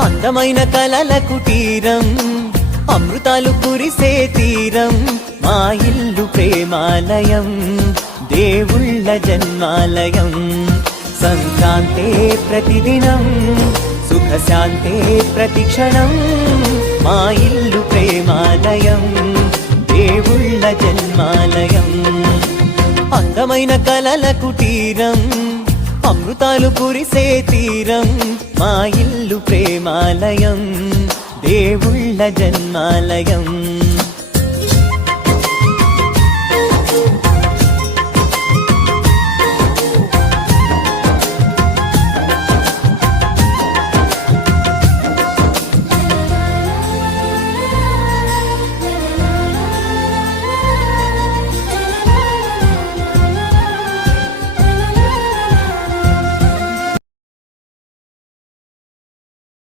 అందమైన కలల కుటీరం, అమృతాలు కురిసే తీరం, మా ఇల్లు ప్రేమాలయం, దేవుళ్ళ జన్మాలయం. సంక్రాంతే ప్రతిదినం, సుఖశాంతే ప్రతిక్షణం, మా ఇల్లు ప్రేమాలయం, దేవుళ్ళ జన్మాలయం. అందమైన కలల కుటీరం, అమృతాలు కురిసే తీరం, మా ఇల్లు ప్రేమాలయం, దేవుళ్ళ జన్మాలయం.